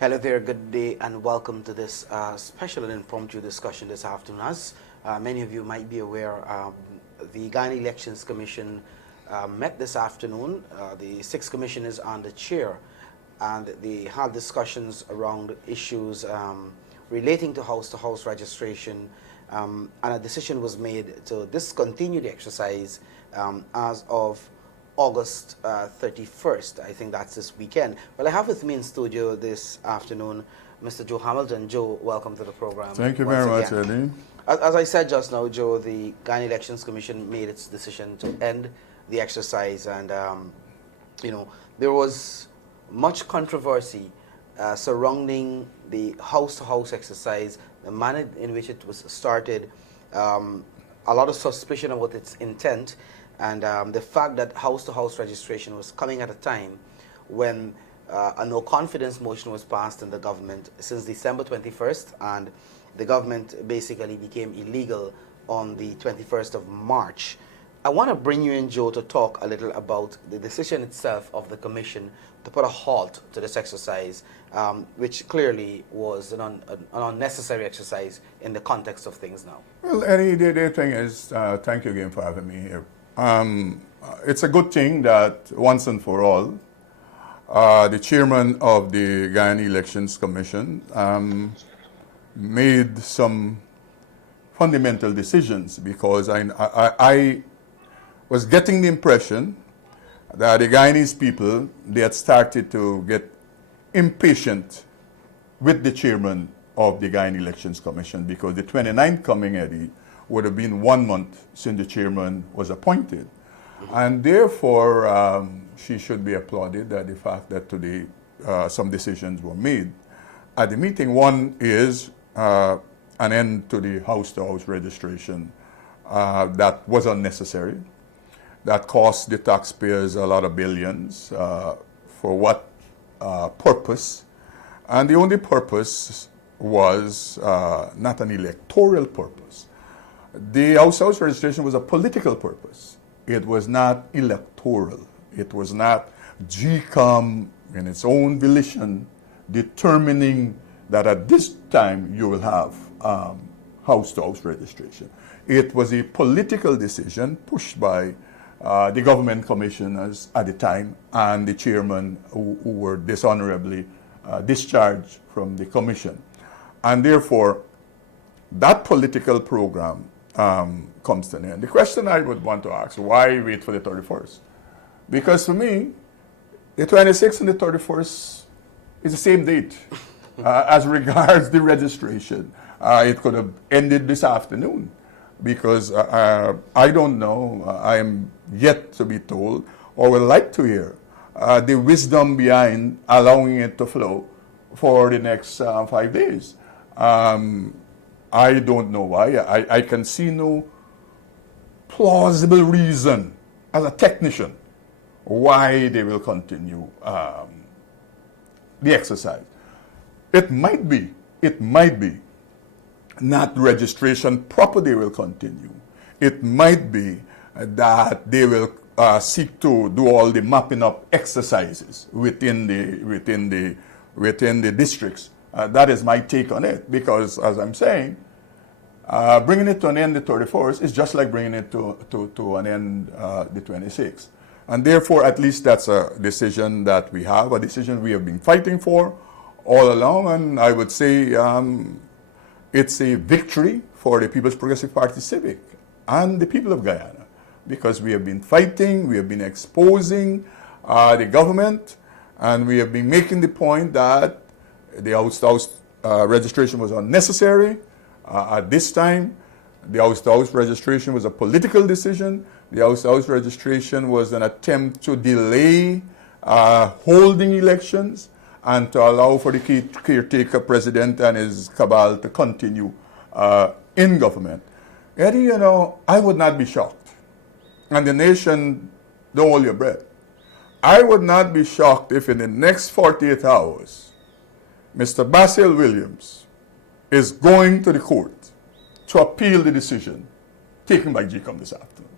Hello there, good day, and welcome to this special and impromptu discussion this afternoon. As many of you might be aware, the Ghana Elections Commission met this afternoon. The 6 commissioners and the chair, and they had discussions around issues relating to house registration, and a decision was made to discontinue the exercise as of August 31st. I think that's this weekend. Well, I have with me in studio this afternoon Mr. Joe Hamilton. Joe, welcome to the program. Thank you very much, Eddie. As I said just now, Joe, the Ghana Elections Commission made its decision to end the exercise, and there was much controversy surrounding the house-to-house exercise, the manner in which it was started, a lot of suspicion about its intent, and the fact that house-to-house registration was coming at a time when a no-confidence motion was passed in the government since December 21st, and the government basically became illegal on the 21st of March. I want to bring you in, Joe, to talk a little about the decision itself of the Commission to put a halt to this exercise, which clearly was an unnecessary exercise in the context of things now. Well, Eddie, the thing is, thank you again for having me here. It's a good thing that once and for all, the chairman of the Ghana Elections Commission made some fundamental decisions, because I was getting the impression that the Guyanese people, they had started to get impatient with the chairman of the Ghana Elections Commission, because the 29th coming, Eddie, would have been 1 month since the chairman was appointed. And therefore, she should be applauded at the fact that today some decisions were made at the meeting. One is an end to the house-to-house registration that was unnecessary, that cost the taxpayers a lot of billions. For what purpose? And the only purpose was not an electoral purpose. The house-to-house registration was a political purpose. It was not electoral. It was not GECOM in its own volition determining that at this time you will have house-to-house registration. It was a political decision pushed by the government commissioners at the time and the chairman who were dishonorably discharged from the commission. And therefore, that political program comes to an end. The question I would want to ask, why wait for the 31st? Because for me, the 26th and the 31st is the same date as regards the registration. It could have ended this afternoon, because I don't know, I am yet to be told, or would like to hear, the wisdom behind allowing it to flow for the next 5 days. I don't know why. I can see no plausible reason as a technician why they will continue the exercise. It might be not registration proper they will continue. It might be that they will seek to do all the mapping up exercises within the districts. That is my take on it, because as I'm saying, bringing it to an end the 31st is just like bringing it to an end the 26th. And therefore, at least that's a decision that we have, a decision we have been fighting for all along. And I would say it's a victory for the People's Progressive Party Civic and the people of Guyana, because we have been fighting, we have been exposing the government, and we have been making the point that the house-to-house registration was unnecessary. At this time, the house-to-house registration was a political decision. The house-to-house registration was an attempt to delay holding elections and to allow for the caretaker president and his cabal to continue in government. Eddie, I would not be shocked. And the nation, don't hold your breath. I would not be shocked if in the next 48 hours, Mr. Basil Williams is going to the court to appeal the decision taken by GECOM this afternoon.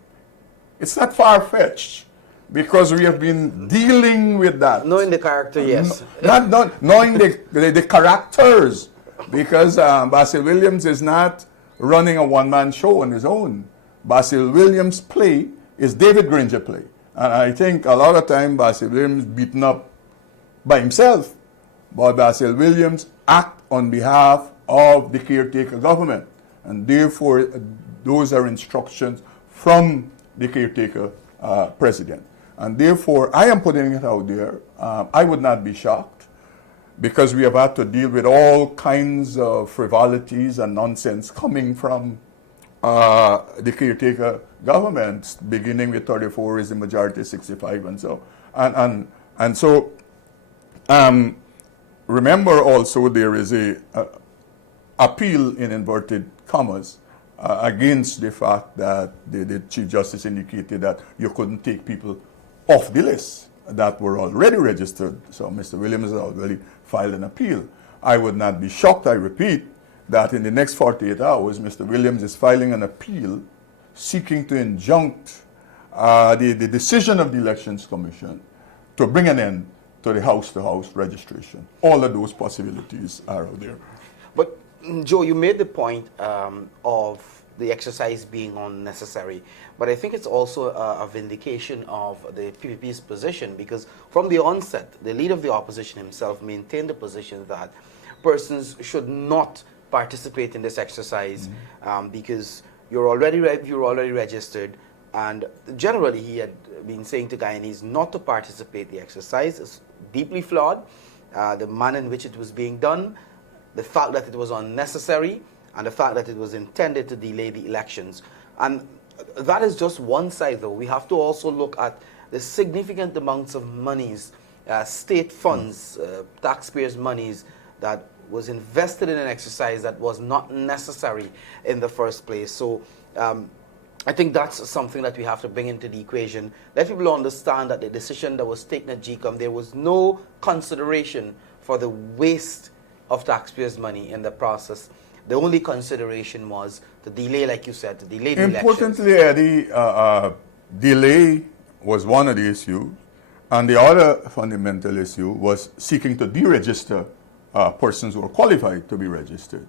It's not far-fetched because we have been dealing with that. Knowing the character, yes. Not knowing the characters, because Basil Williams is not running a one-man show on his own. Basil Williams' play is David Granger play. And I think a lot of time Basil Williams beaten up by himself, but Basil Williams act on behalf of the caretaker government. And therefore, those are instructions from the caretaker president. And therefore, I am putting it out there. I would not be shocked, because we have had to deal with all kinds of frivolities and nonsense coming from the caretaker government, beginning with 34 is the majority, 65, and so. And so, remember also there is a appeal in inverted commas against the fact that the Chief Justice indicated that you couldn't take people off the list that were already registered. So Mr. Williams has already filed an appeal. I would not be shocked, I repeat, that in the next 48 hours, Mr. Williams is filing an appeal seeking to injunct the decision of the Elections Commission to bring an end to the house-to-house registration. All of those possibilities are out there. But Joe, you made the point of the exercise being unnecessary, but I think it's also a vindication of the PPP's position, because from the onset, the leader of the opposition himself maintained the position that persons should not participate in this exercise because you're already registered, and generally he had been saying to Guyanese not to participate. The exercise is deeply flawed, the manner in which it was being done, the fact that it was unnecessary, and the fact that it was intended to delay the elections. And that is just one side, though. We have to also look at the significant amounts of monies, state funds, taxpayers' monies that was invested in an exercise that was not necessary in the first place. So I think that's something that we have to bring into the equation. Let people understand that the decision that was taken at GECOM, there was no consideration for the waste of taxpayers' money in the process. The only consideration was to delay, like you said, to delay the elections. Importantly, Eddie, delay was one of the issues, and the other fundamental issue was seeking to deregister persons who are qualified to be registered.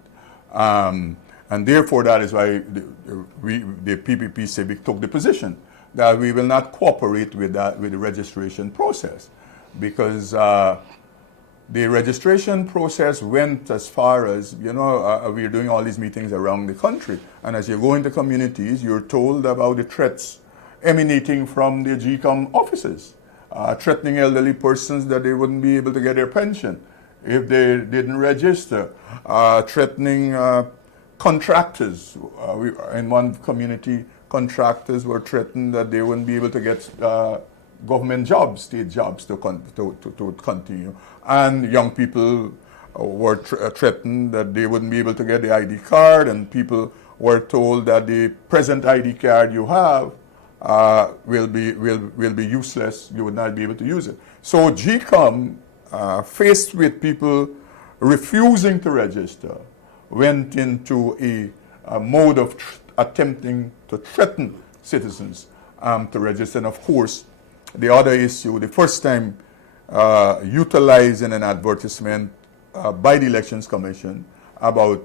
And therefore, that is why the PPP Civic took the position that we will not cooperate with that, with the registration process, because the registration process went as far as, we're doing all these meetings around the country. And as you go into communities, you're told about the threats emanating from the GECOM offices, threatening elderly persons that they wouldn't be able to get their pension if they didn't register, threatening contractors. In one community, contractors were threatened that they wouldn't be able to get government jobs, state jobs to continue. And young people were threatened that they wouldn't be able to get the ID card, and people were told that the present ID card you have will be useless, you would not be able to use it. So GECOM, faced with people refusing to register, went into a mode of attempting to threaten citizens to register. And of course, the other issue, the first time utilizing an advertisement by the Elections Commission about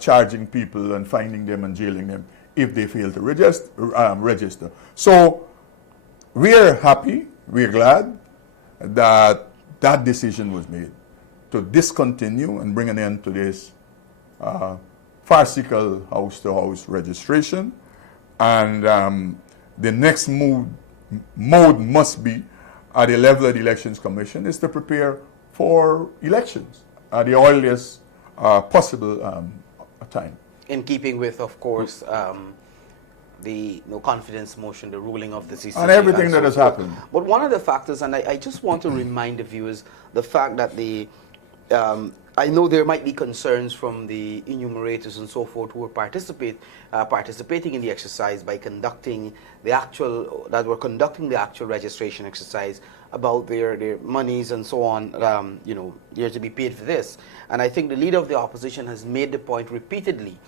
charging people and finding them and jailing them if they fail to register. So we're happy, we're glad that that decision was made to discontinue and bring an end to this farcical house-to-house registration. And the next mode must be, at the level of the Elections Commission, is to prepare for elections at the earliest possible time. In keeping with, of course, the no confidence motion, the ruling of the CCJ. And everything that has happened. But one of the factors, and I just want to remind the viewers, the fact that I know there might be concerns from the enumerators and so forth who were participating in the exercise by conducting the actual registration exercise about their monies and so on, they're to be paid for this. And I think the leader of the opposition has made the point repeatedly,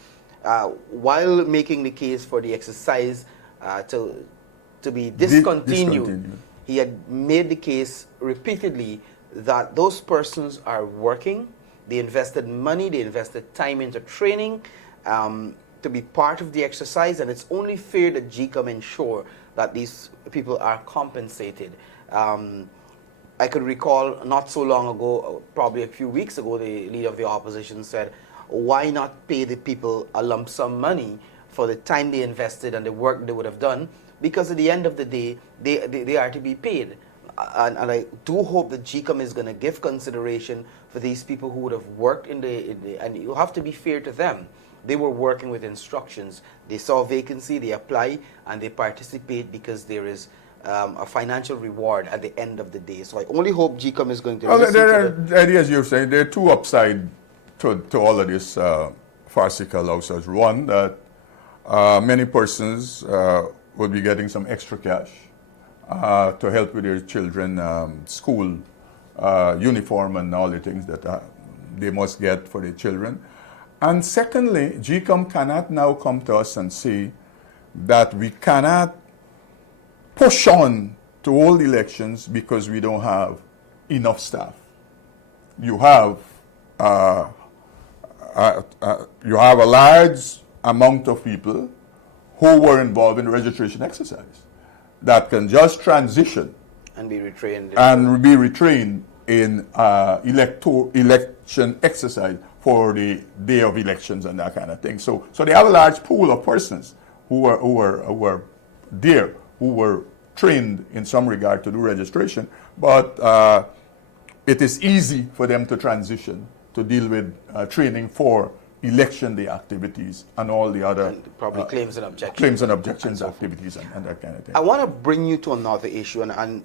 while making the case for the exercise to be discontinued. he had made the case repeatedly that those persons are working, they invested money, they invested time into training to be part of the exercise, and it's only fair that GECOM ensure that these people are compensated. I could recall not so long ago, probably a few weeks ago, the leader of the opposition said, why not pay the people a lump sum money for the time they invested and the work they would have done? Because at the end of the day, they are to be paid. And I do hope that GECOM is going to give consideration for these people who would have worked in and you have to be fair to them. They were working with instructions. They saw a vacancy, they apply, and they participate because there is a financial reward at the end of the day. So I only hope GECOM is going to listen to the ideas you're saying, there are two upsides to all of this farcical outsource. One, that many persons will be getting some extra cash to help with their children school uniform and all the things that they must get for their children. And secondly, GECOM cannot now come to us and say that we cannot push on to hold elections because we don't have enough staff. You have a large amount of people who were involved in the registration exercise that can just transition and be retrained in election exercise for the day of elections and that kind of thing. So they have a large pool of persons who were there, who were trained in some regard to do registration, but it is easy for them to transition to deal with training for election day activities and all the other probably claims and objections activities and that kind of thing. I want to bring you to another issue, and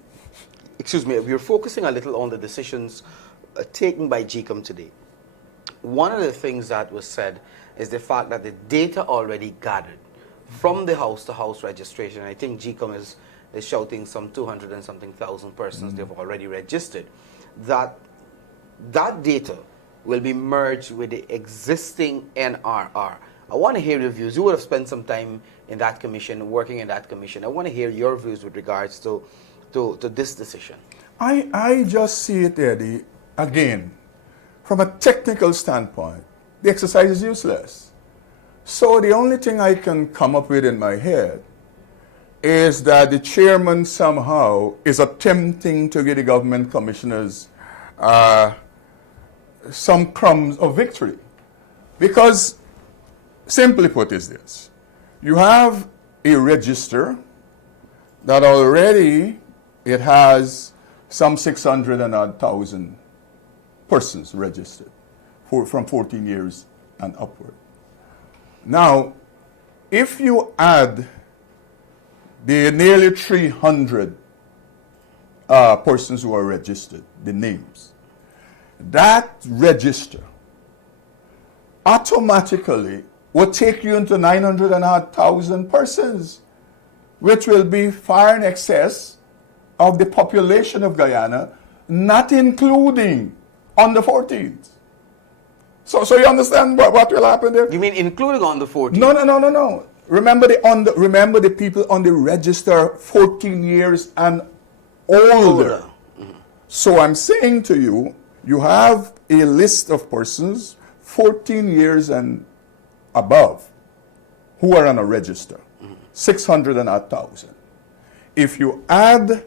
excuse me, we're focusing a little on the decisions taken by GECOM today. One of the things that was said is the fact that the data already gathered from the house-to-house registration. I think GECOM is shouting some 200 and something thousand persons they've already registered. That data will be merged with the existing NRR. I want to hear your views. You would have spent some time in that commission, working in that commission. I want to hear your views with regards to this decision. I just see it, Eddie, again, from a technical standpoint, the exercise is useless. So the only thing I can come up with in my head is that the chairman somehow is attempting to give the government commissioners some crumbs of victory. Because, simply put, is this. You have a register that already it has some 600 and odd thousand persons registered from 14 years and upward. Now, if you add the nearly 300 persons who are registered, the names, that register automatically will take you into 900 and odd thousand persons, which will be far in excess of the population of Guyana, not including on the 14th. So you understand what will happen there? You mean including on the 14th? No. Remember the people on the register 14 years and older. Mm-hmm. So I'm saying to you, you have a list of persons 14 years and above who are on a register, 600 and odd thousand. If you add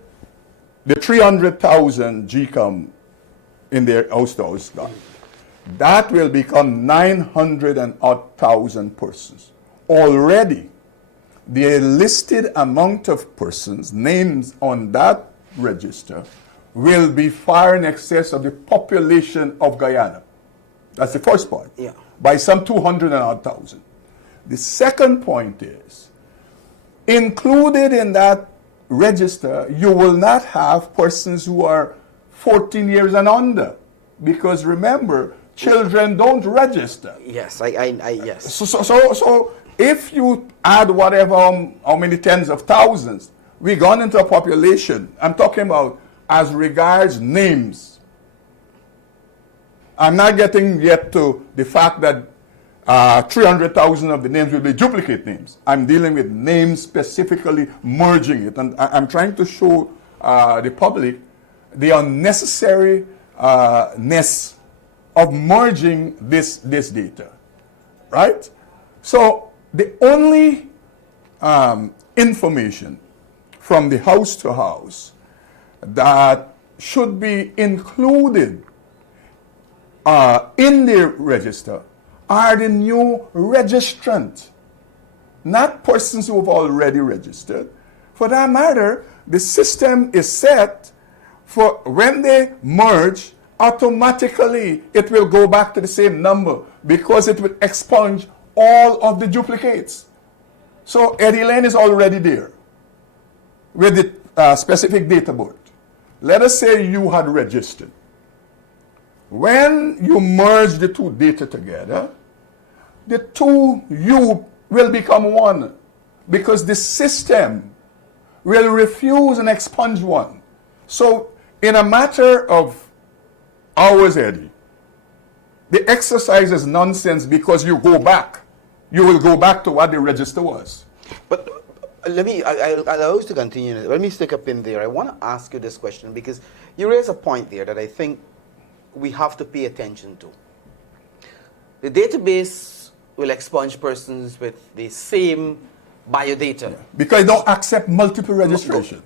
the 300,000 GECOM in their house-to-house got, that will become 900 and odd thousand persons. Already, the listed amount of persons, names on that register, will be far in excess of the population of Guyana. That's the first point. Yeah. By some 200 and odd thousand. The second point is, included in that register, you will not have persons who are 14 years and under. Because remember, children don't register. Yes, yes. So if you add whatever, how many tens of thousands, we've gone into a population, I'm talking about as regards names. I'm not getting yet to the fact that 300,000 of the names will be duplicate names. I'm dealing with names specifically merging it. And I'm trying to show the public the unnecessariness of merging this data, right? So the only information from the house to house that should be included in the register are the new registrant, not persons who have already registered. For that matter, the system is set for when they merge, automatically it will go back to the same number because it will expunge all of the duplicates. So Eddie Lane is already there with the specific data board. Let us say you had registered. When you merge the two data together, the two you will become one because the system will refuse and expunge one. So in a matter of hours, Eddie, the exercise is nonsense because you go back. You will go back to what the register was. But I'll allow you to continue. Let me stick up in there. I want to ask you this question because you raise a point there that I think we have to pay attention to. The database will expunge persons with the same biodata. Yeah. Because they don't accept multiple registration.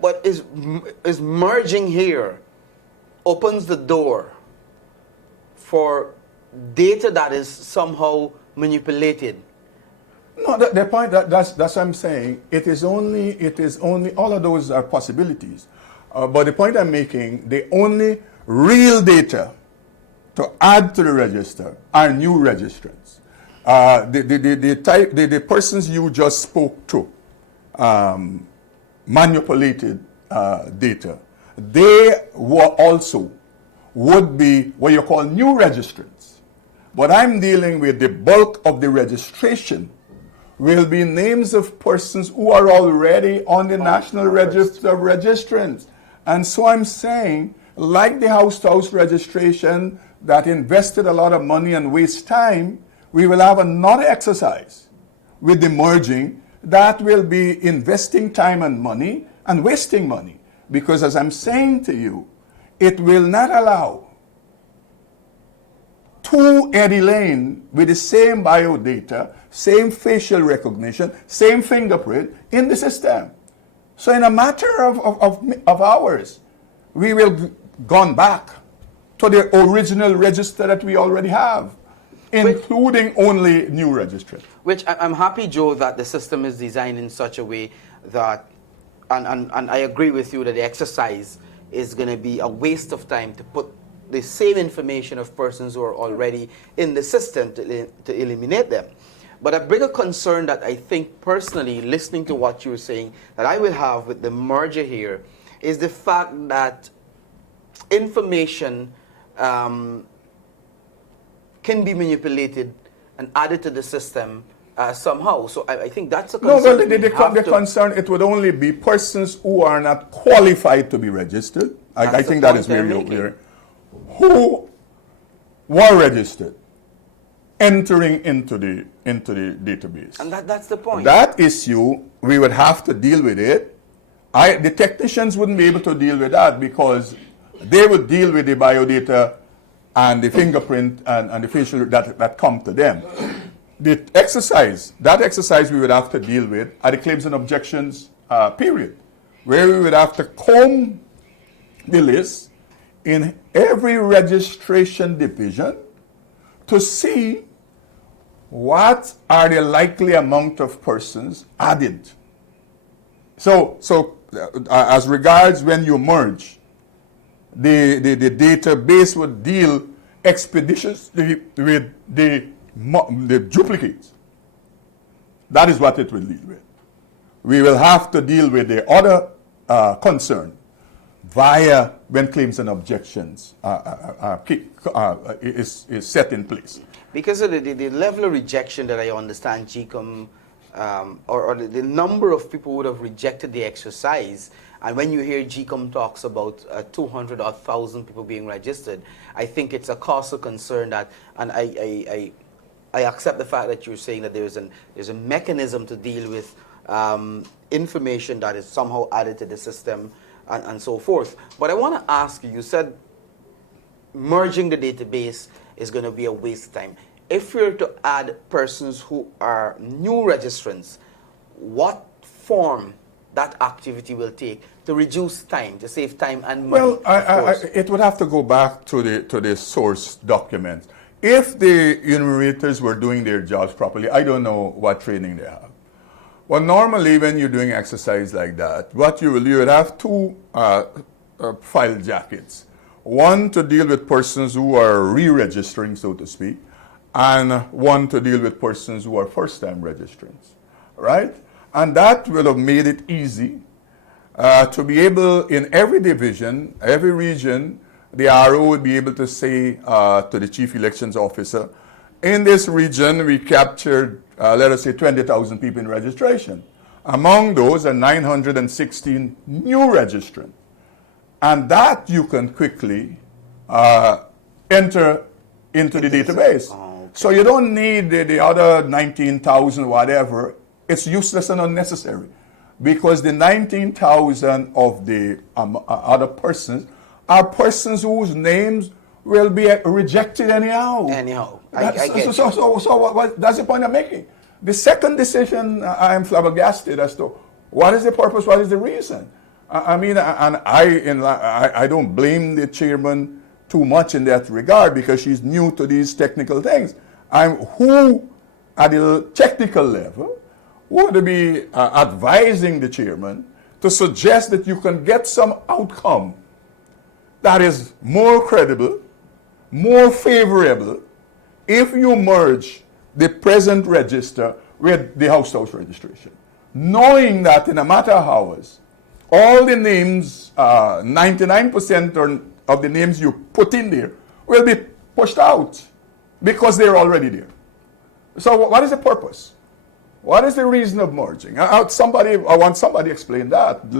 But is merging here opens the door for data that is somehow manipulated. No, the point that's what I'm saying. It is only all of those are possibilities. But the point I'm making, the only real data to add to the register are new registrants. The persons you just spoke to, manipulated data, they would be what you call new registrants. But I'm dealing with the bulk of the registration will be names of persons who are already on the National Register of Registrants. And so I'm saying, like the house-to-house registration that invested a lot of money and waste time, we will have another exercise with the merging that will be investing time and money and wasting money. Because as I'm saying to you, it will not allow two Eddie Lane with the same biodata, same facial recognition, same fingerprint in the system. So in a matter of hours, we will gone back to the original register that we already have, including only new registrants. Which I'm happy, Joe, that the system is designed in such a way that, and I agree with you that the exercise is going to be a waste of time to put the same information of persons who are already in the system to eliminate them. But a bigger concern that I think personally, listening to what you're saying, that I will have with the merger here is the fact that information can be manipulated and added to the system somehow. So I think that's a concern. No, the concern, it would only be persons who are not qualified to be registered. I think that is where you're who were registered entering into the database. And that's the point. That issue, we would have to deal with it. The technicians wouldn't be able to deal with that because they would deal with the biodata and the fingerprint and the facial that come to them. That exercise we would have to deal with are the claims and objections period, where we would have to comb the list in every registration division to see what are the likely amount of persons added. So as regards when you merge, the database would deal expeditiously with the duplicates. That is what it will deal with. We will have to deal with the other concern via when claims and objections is set in place. Because of the level of rejection that I understand GECOM, or the number of people who would have rejected the exercise, and when you hear GECOM talks about 200 or 1,000 people being registered, I think it's a cause of concern that, and I accept the fact that you're saying that there's a mechanism to deal with information that is somehow added to the system and so forth. But I want to ask you, you said merging the database is going to be a waste of time. If we're to add persons who are new registrants, what form that activity will take to reduce time, to save time and money? Well, it would have to go back to the source document. If the enumerators were doing their jobs properly, I don't know what training they have. Well, normally when you're doing exercise like that, what you would have two file jackets. One to deal with persons who are re-registering, so to speak, and one to deal with persons who are first-time registrants, right? And that would have made it easy to be able, in every division, every region, the RO would be able to say to the chief elections officer, in this region we captured, let us say, 20,000 people in registration. Among those are 916 new registrants. And that you can quickly enter into the database. Oh, okay. So you don't need the other 19,000 whatever. It's useless and unnecessary because the 19,000 of the other persons are persons whose names will be rejected anyhow. Anyhow, I get you. So that's the point I'm making. The second decision, I am flabbergasted as to what is the purpose, what is the reason. I don't blame the chairman too much in that regard because she's new to these technical things. Who at the technical level would be advising the chairman to suggest that you can get some outcome that is more credible, more favorable if you merge the present register with the house-to-house registration, knowing that in a matter of hours, all the names, 99% of the names you put in there will be pushed out because they're already there. So what is the purpose? What is the reason of merging? I want somebody to explain that.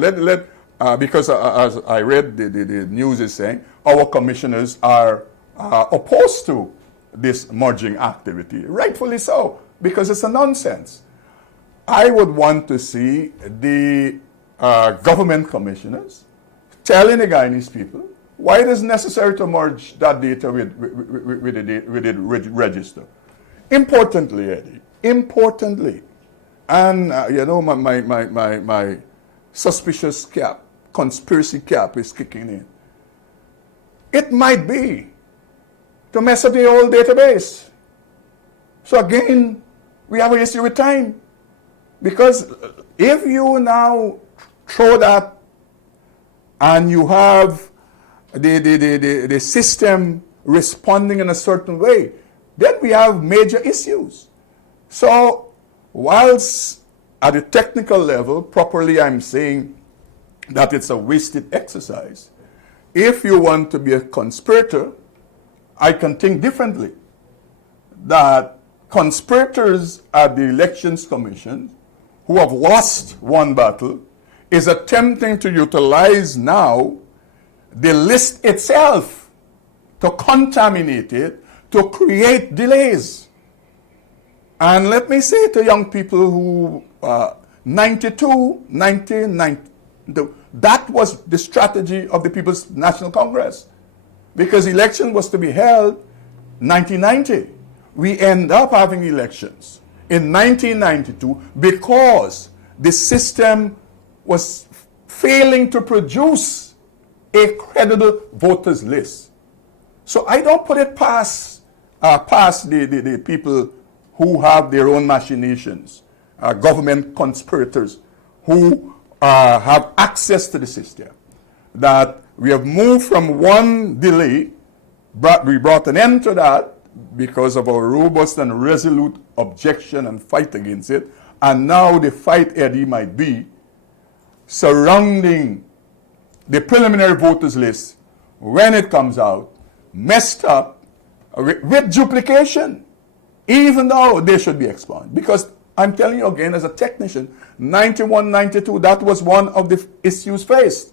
Because as I read, the news is saying our commissioners are opposed to this merging activity. Rightfully so, because it's a nonsense. I would want to see the government commissioners telling the Guyanese people why it is necessary to merge that data with the register. Importantly, Eddie, and my suspicious cap, conspiracy cap is kicking in. It might be to mess up the old database. So again, we have an issue with time. Because if you now throw that and you have the system responding in a certain way, then we have major issues. So whilst at the technical level, properly I'm saying that it's a wasted exercise, if you want to be a conspirator, I can think differently. That conspirators at the Elections Commission who have lost one battle is attempting to utilize now the list itself to contaminate it, to create delays. And let me say to young people who, 92, 1990, that was the strategy of the People's National Congress. Because election was to be held 1990. We end up having elections in 1992 because the system was failing to produce a credible voters list. So I don't put it past the people who have their own machinations, government conspirators who have access to the system. That we have moved from one delay, we brought an end to that because of our robust and resolute objection and fight against it. And now the fight, Eddie, might be surrounding the preliminary voters list when it comes out, messed up with duplication, even though they should be expunged. Because I'm telling you again, as a technician, 91, 92, that was one of the issues faced,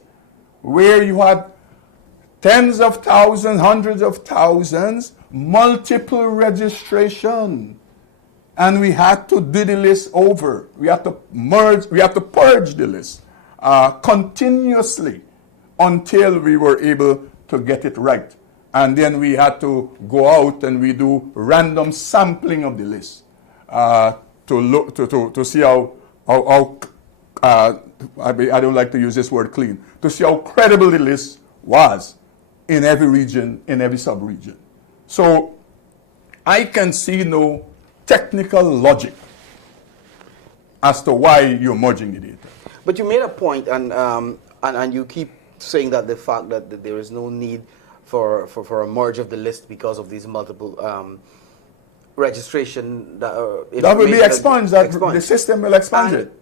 where you had tens of thousands, hundreds of thousands, multiple registration. And we had to do the list over. We had to merge, we had to purge the list continuously until we were able to get it right. And then we had to go out and we do random sampling of the list to see how I don't like to use this word clean, to see how credible the list was in every region, in every sub-region. So I can see no technical logic as to why you're merging the data. But you made a point, and you keep saying that the fact that there is no need for a merge of the list because of these multiple registration that will be expunged. The system will expunge it.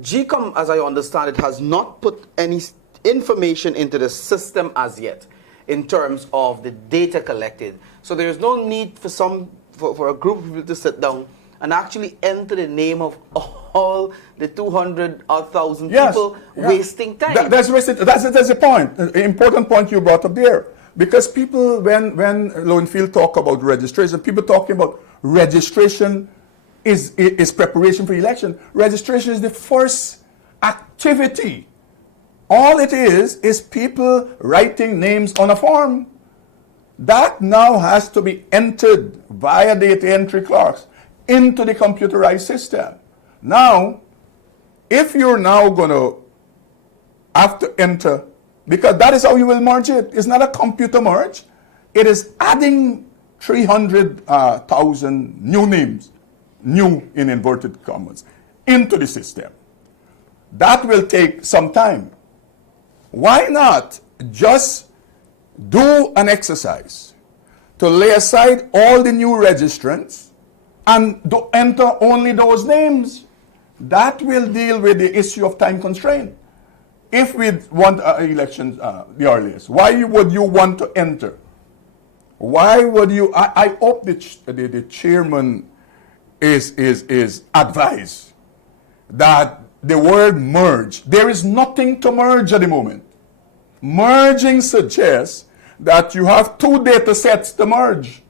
GECOM, as I understand it, has not put any information into the system as yet in terms of the data collected. So there is no need for a group of people to sit down and actually enter the name of all the 200,000 people wasting time. That's the point. An important point you brought up there. Because people, when Lowenfield talk about registration, people talking about registration is preparation for election. Registration is the first activity. All it is people writing names on a form. That now has to be entered via data entry clerks into the computerized system. Now, if you're now going to have to enter, because that is how you will merge it. It's not a computer merge. It is adding 300,000 new names, new in inverted commas, into the system. That will take some time. Why not just do an exercise to lay aside all the new registrants and to enter only those names? That will deal with the issue of time constraint. If we want elections the earliest, why would you want to enter? Why would you? I hope the chairman is advised that the word merge, there is nothing to merge at the moment. Merging suggests that you have two data sets to merge.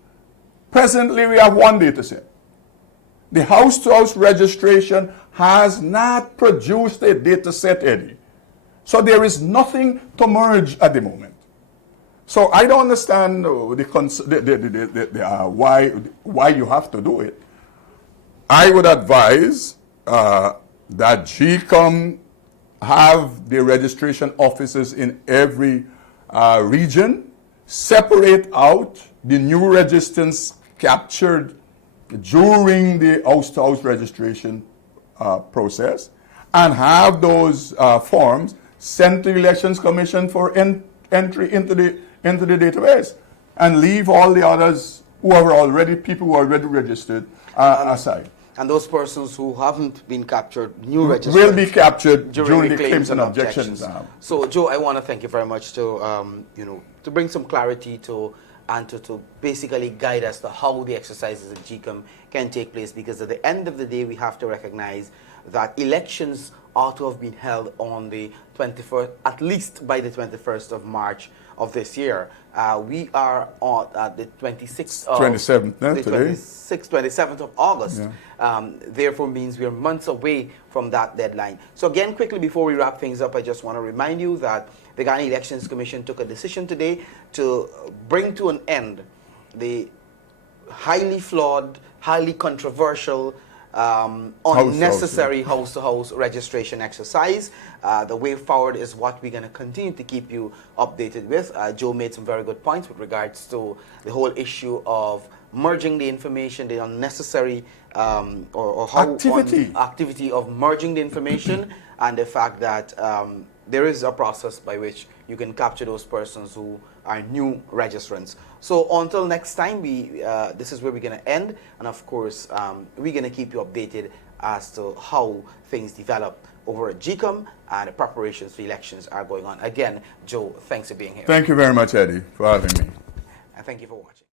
Presently, we have one data set. The house-to-house registration has not produced a data set, Eddie. So there is nothing to merge at the moment. So I don't understand why you have to do it. I would advise that GECOM have the registration offices in every region, separate out the new registrants captured during the house-to-house registration process, and have those forms sent to the Elections Commission for entry into the database, and leave all the others people who are already registered aside. And those persons who haven't been captured, new registrants, will be captured during the claims and objections. So, Joe, I want to thank you very much to bring some clarity to basically guide us to how the exercises at GECOM can take place, because at the end of the day, we have to recognize that elections ought to have been held on the 21st, at least by the 21st of March of this year. We are on the 26th of 27th, the today. 27th of August. Yeah. Therefore means we are months away from that deadline. So again, quickly before we wrap things up, I just want to remind you that the Ghana Elections Commission took a decision today to bring to an end the highly flawed, highly controversial, unnecessary house-to-house registration exercise. The way forward is what we're going to continue to keep you updated with. Joe made some very good points with regards to the whole issue of merging the information, the unnecessary activity of merging the information, and the fact that there is a process by which you can capture those persons who are new registrants. So until next time, this is where we're going to end, and of course we're going to keep you updated as to how things develop over at GECOM, and the preparations for elections are going on. Again, Joe, thanks for being here. Thank you very much, Eddie, for having me. And thank you for watching.